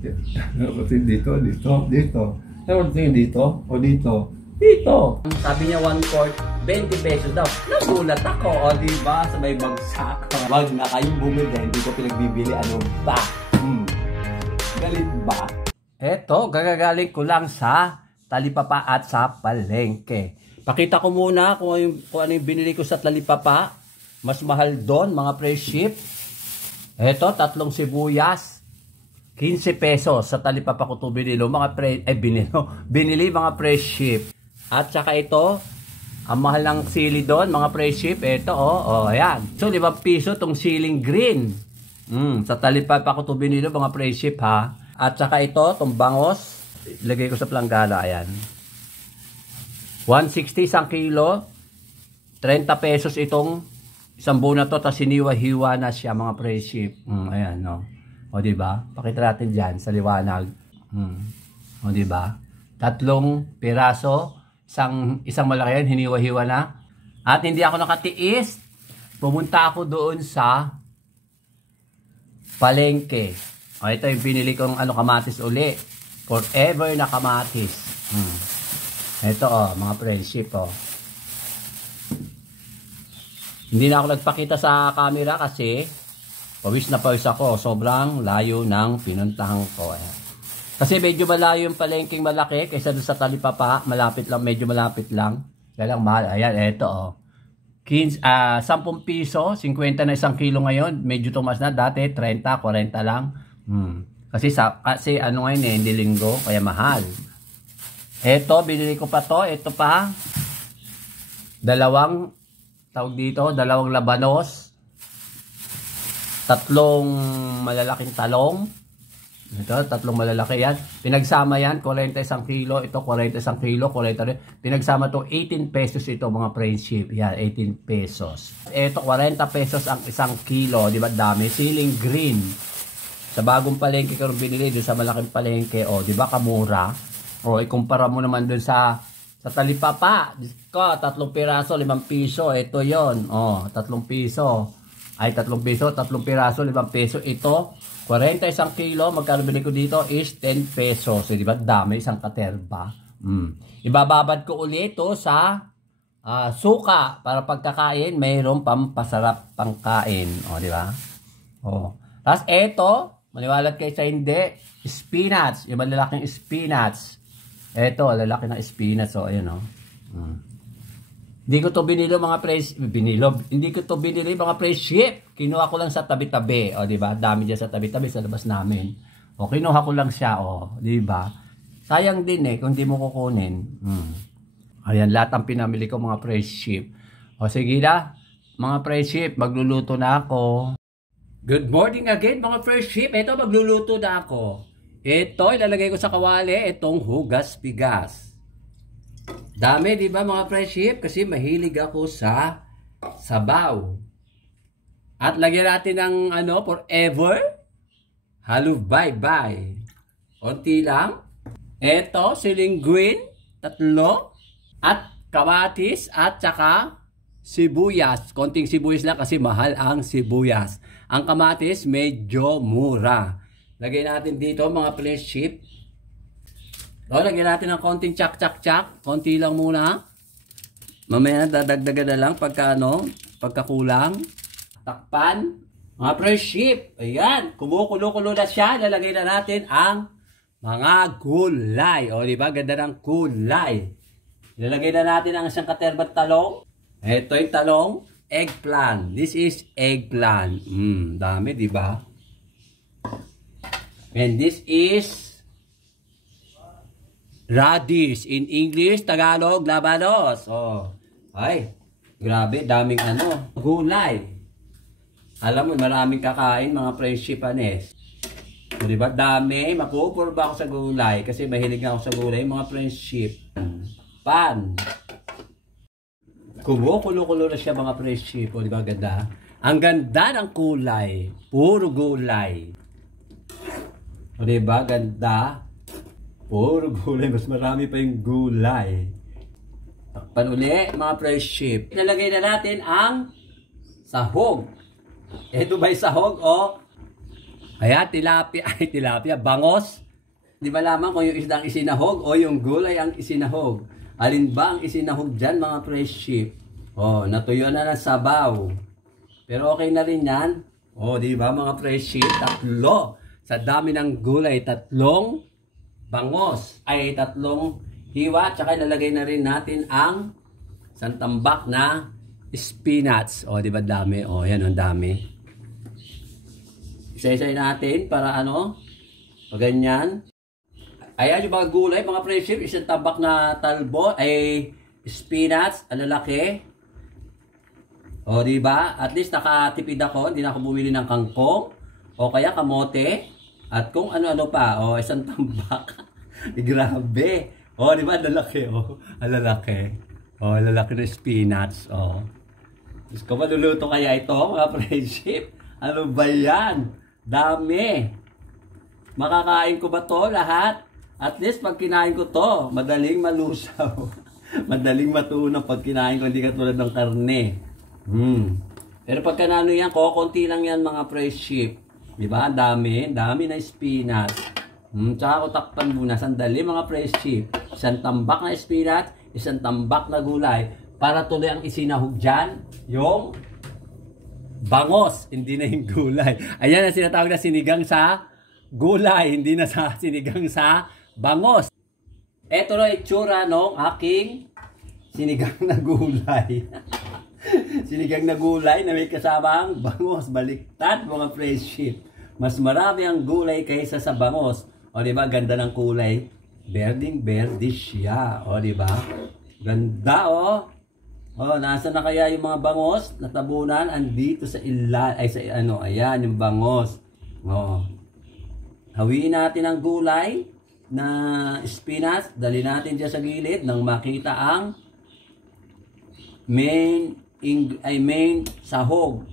Kasi dito, dito, dito. Pero tingin dito, o dito. Dito. Sabi niya 1/4, 20 pesos daw. Nagulat ako, o diba? Sa may bagsak. Wag na kayong bumili, hindi ko pinagbibili. Ano ba? Galit ba? Eto, gagagaling ko lang sa Talipapa at sa palengke. Pakita ko muna kung ano yung binili ko sa Talipapa. Mas mahal doon, mga fresh ship. Eto, 3 sibuyas. 15 pesos sa Talipapa ko ito binili. Binili mga fresh ship. At saka ito, ang mahal ng sili doon, mga fresh ship. Ito, ayan. So, 5 piso itong siling green. Sa Talipapa ko ito binili, mga fresh ship, ha. At saka ito, itong bangos. Ilagay ko sa planggana, ayan. 160 isang kilo. 30 pesos itong isang buo na to. Tapos siniwa-hiwa na siya, mga fresh ship. Ayan, no. O, diba? Pakita natin dyan sa liwanag. O, diba? 3 piraso. Isang malaki yan, hiniwa-hiwa na. At hindi ako nakatiis. Pumunta ako doon sa palengke. O, ito yung pinili kong kamatis uli. Forever na kamatis. Ito, mga friendship, Hindi na ako nagpakita sa camera kasi pawis na pawis ako. Sobrang layo ng pinuntahan ko. Kasi medyo malayo yung palengking malaki kaysa doon sa Talipapa. Malapit lang, medyo malapit lang. Kaya lang mahal. Ayan, eto 10 piso, 50 na isang kilo ngayon. Medyo tumas na. Dati 30, 40 lang. Kasi ano ngayon hindi linggo. Kaya mahal. Eto, binili ko pa to. Ito pa. Dalawang labanos. 3 malalaking talong. Ito, 3 malalaki yan. Pinagsama yan, 41 kilo. Ito, 41 kilo, 40. Pinagsama to 18 pesos ito, mga friendship. Yan, 18 pesos. Ito, 40 pesos ang 1 kilo. Di ba dami? Siling green. Sa bagong palengke ko binili, doon sa malaking palengke. O, di ba kamura? O, ikumpara mo naman doon sa Talipapa. Ko, 3 piraso, 5 piso. Ito yon. O, 3 piso. Ay, 3 piso, 3 piraso, 5 peso. Ito, 41 kilo, magkano bili ko dito is 10 pesos. So, di ba? Dami, isang katerba. Ibababad ko ulit ito sa suka para pagkakain, mayroong pampasarap pangkain. O, di ba? O. Tapos, ito, maniwalat kayo sa hindi, spinach. Yung malalaking spinach. Ito, lalaki ng spinach. O, ayun, o. Hindi ko to binili mga fresh, hindi ko to binili mga fresh ship. Kinuha ko lang sa tabi-tabi, o di ba? Dami diyan sa tabi-tabi sa labas namin. O kinuha ko lang siya, o, di ba? Sayang din kung di mo kukunin. Ayan, lahat ang pinamili ko mga fresh ship. O sige na, mga fresh ship, magluluto na ako. Good morning again mga fresh ship. Ito, magluluto na ako. Ito, ilalagay ko sa kawali, itong hugas-bigas. Dami, di ba mga fresh ship? Kasi mahilig ako sa sabaw. At lagyan natin ng forever. Halo bye-bye. Unti lang. Ito, siling green. 3. At kamatis at saka sibuyas. Konting sibuyas lang kasi mahal ang sibuyas. Ang kamatis medyo mura. Lagyan natin dito mga fresh ship. Lagyan natin ng konting tsak-tsak-tsak. Konti lang muna. Mamaya dadagdagan na lang pagkakulang. Takpan. Mga fresh ship. Ayan. Kumukulo-kulo na siya. Lalagay na natin ang mga gulay. O, diba? Ganda ng kulay. Lalagay na natin ang isang katerbang talong. Ito yung talong. Eggplant. This is eggplant. Dami, diba? And this is radish. In English, Tagalog, labanos. Oh. Ay, grabe, daming gulay. Alam mo, maraming kakain, mga friendshipanes. So, diba, dami. Mag-uupor ba ako sa gulay? Kasi mahilig ako sa gulay, mga friendship. Pan. Kumukulo-kulo na siya, mga friendship. O, diba, ganda? Ang ganda ng kulay. Puro gulay. O, diba, ganda? Puro gulay. Mas marami pa yung gulay. Takpan uli, mga friendship. Nalagay na natin ang sahog. Ito ba yung sahog o Ayan, tilapia. Ay, tilapia. Bangos. Di ba lamang kung yung isdang isinahog o yung gulay ang isinahog? Alin ba ang isinahog dyan, mga fresh sheep? Oh, natuyo na ng sabaw. Pero okay na rin yan. Oh, di ba mga fresh sheep? Tatlo. Sa dami ng gulay, tatlong bangos. Ay, tatlong hiwa. Tsaka ilalagay na rin natin ang santambak na spinach. O, di ba dami? O, yan ang dami. Isa-isay natin para ano? O, ganyan. Ayan yung mga gulay, mga fresh sheep. Isang tambak na talbo ay spinach, alalaki. O, di ba? At least nakatipid ako. Hindi na ako bumili ng kangkong. O kaya kamote. At kung ano-ano pa. O, isang tambak. Grabe. O, di ba? Alalaki. O, alalaki. O, alalaki na spinach. O. Diyos ko, maluluto kaya ito, mga fresh sheep? Ano ba yan? Dami. Makakain ko ba to lahat? At least pag kinain ko to, madaling malusaw. Madaling matunaw pag kinain ko, hindi katulad ng karne. Pero pagka nano yan, konti lang yan mga fresh sheep. Diba? Dami na spinach. Tsaka ko takpan muna. Sandali mga fresh sheep. Isang tambak na spinach, isang tambak na gulay. Para tuloy ang isinahog dyan, yung bangos, hindi na yung gulay. Ayan ang sinatawag na sinigang sa gulay, hindi na sa sinigang sa bangos. Ito na itsura ng aking sinigang na gulay. Sinigang na gulay na may kasamang bangos. Baliktad mga fresh sheep. Mas marami ang gulay kaysa sa bangos. O diba, ganda ng kulay. Berding-berde siya. O diba? Ganda o. Oh, nasa na kaya yung mga bangos na tabunan? Andito sa ayan yung bangos. Oh. Hawiin natin ang gulay na spinach, dali natin dyan sa gilid nang makita ang main sahog.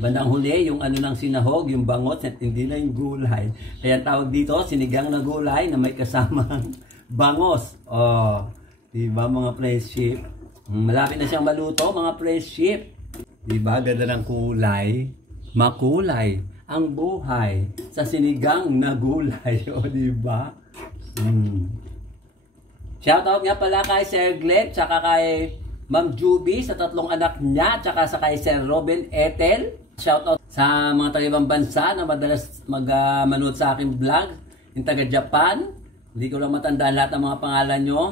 Bandang huli, yung ano lang sinahog, yung bangot, at hindi na yung gulay. Kaya tawag dito, sinigang na gulay na may kasamang bangos. Oh, diba mga fresh sheep? Malapit na siyang maluto, mga fresh sheep. Diba, ganda ng kulay. Makulay ang buhay sa sinigang na gulay. O, diba? Shoutout nga pala kay Sir Glenn, tsaka kay Ma'am Juby sa tatlong anak niya, tsaka sa kay Sir Robin Ethel. Shoutout sa mga taga-ibang bansa na madalas manood sa aking vlog. Yung taga-Japan. Hindi ko lang matandaan lahat ng mga pangalan nyo.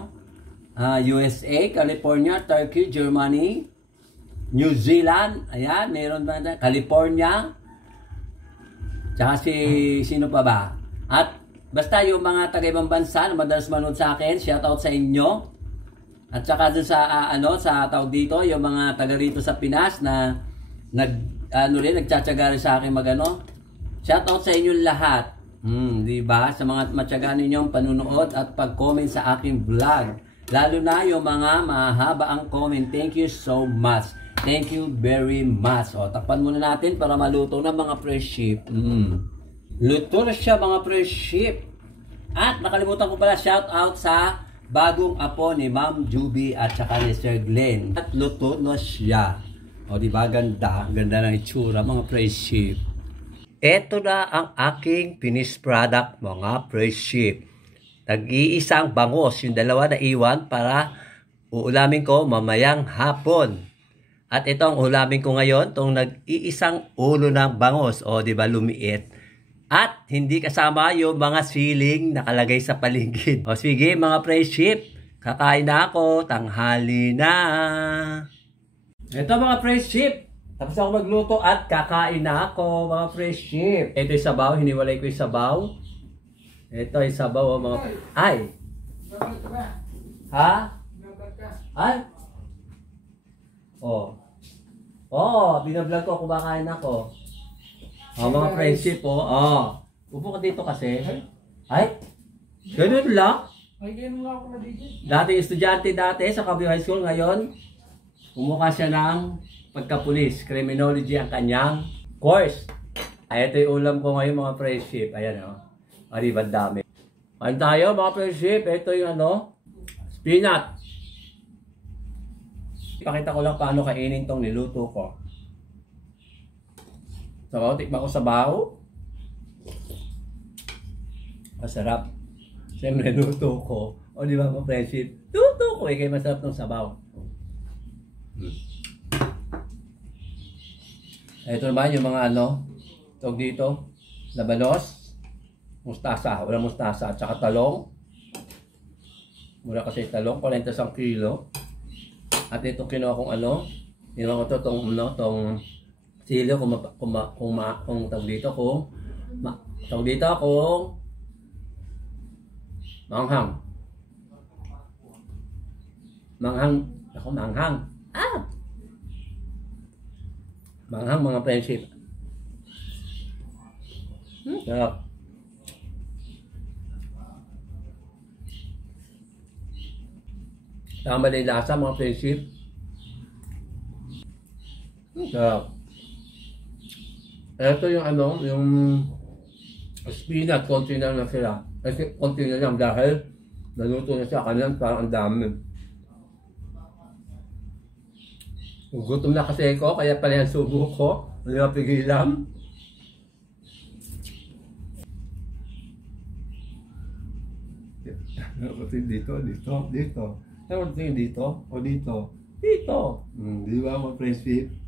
USA, California, Turkey, Germany, New Zealand, ayan, meron ba na, California, tsaka sino pa ba? At basta yung mga taga-ibang bansa na madalas manood sa akin, shoutout sa inyo. At tsaka dun sa, sa tawag dito, yung mga taga rito sa Pinas na nagtsatsaga rin sa akin shoutout sa inyo lahat. Diba? Sa mga matyaga ninyong panunood at pag-comment sa aking vlog. Lalo na yung mga mahaba ang comment. Thank you so much. Thank you very much. O, takpan muna natin para maluto na mga fresh sheep. Luto na siya mga fresh sheep. At nakalimutan ko pala shout out sa bagong apo ni Ma'am Juby at saka ni Sir Glenn. At luto na siya. O, diba ganda? Ganda ng itsura mga fresh sheep. Ito na ang aking finished product mga fresh sheep. Tag-iisang bangos, yung dalawa na iwan para uulamin ko mamayang hapon. At ito ang uulamin ko ngayon, itong nag-iisang ulo ng bangos. O, di ba lumiit? At hindi kasama yung mga siling nakalagay sa paligid. O, sige mga fresh sheep, kakain na ako, tanghali na. Ito mga fresh sheep, tapos ako magluto at kakain na ako mga fresh sheep. Ito yung sabaw, hiniwalay ko yung sabaw. Ito ay sabaw mga... Ay! Ha? Ay? Oh. Oh, binablog ko, kumakain ako. Oh, mga friendship, oh. Oh. Upo ka dito kasi. Ay? Ganun lang? Ay, ganun nga ako na dito. Dating estudyante sa Cabio High School, ngayon, umukha siya ng pagkapulis. Criminology ang kanyang course. Ay, ito yung ulam ko ngayon mga friendship. Ayan, oh. Ay, diba dami. Kain tayo mga friendship. Ito yung spinach. Pakita ko lang paano kainin tong niluto ko. Sabaw, tikman ko sabaw. Masarap. Siyempre, luto ko. O di ba mga friendship? Luto ko eh, kaya masarap ng sabaw. Ito naman yung mga ano, tawag dito, labanos, mustasa, wala mustasa, at saka talong. Mura kasi talong, 40 isang kilo. At ito kinuha kong ano, kinuha ko to tong silo kung tawag dito tawag dito kung manghang. Manghang. Manghang mga friendship. Sarap. Tama na yung lasa mga friendship. Sarap. Ito yung ano, yung spinach, konti na lang sila. Kasi konti na lang dahil naluto na siya kanilang parang ang dami. Gutom na kasi ako, kaya pala yung subo ko. Hindi mapigilan. Dito. Ano tingin dito? O dito? Dito. Di ba mga friendship?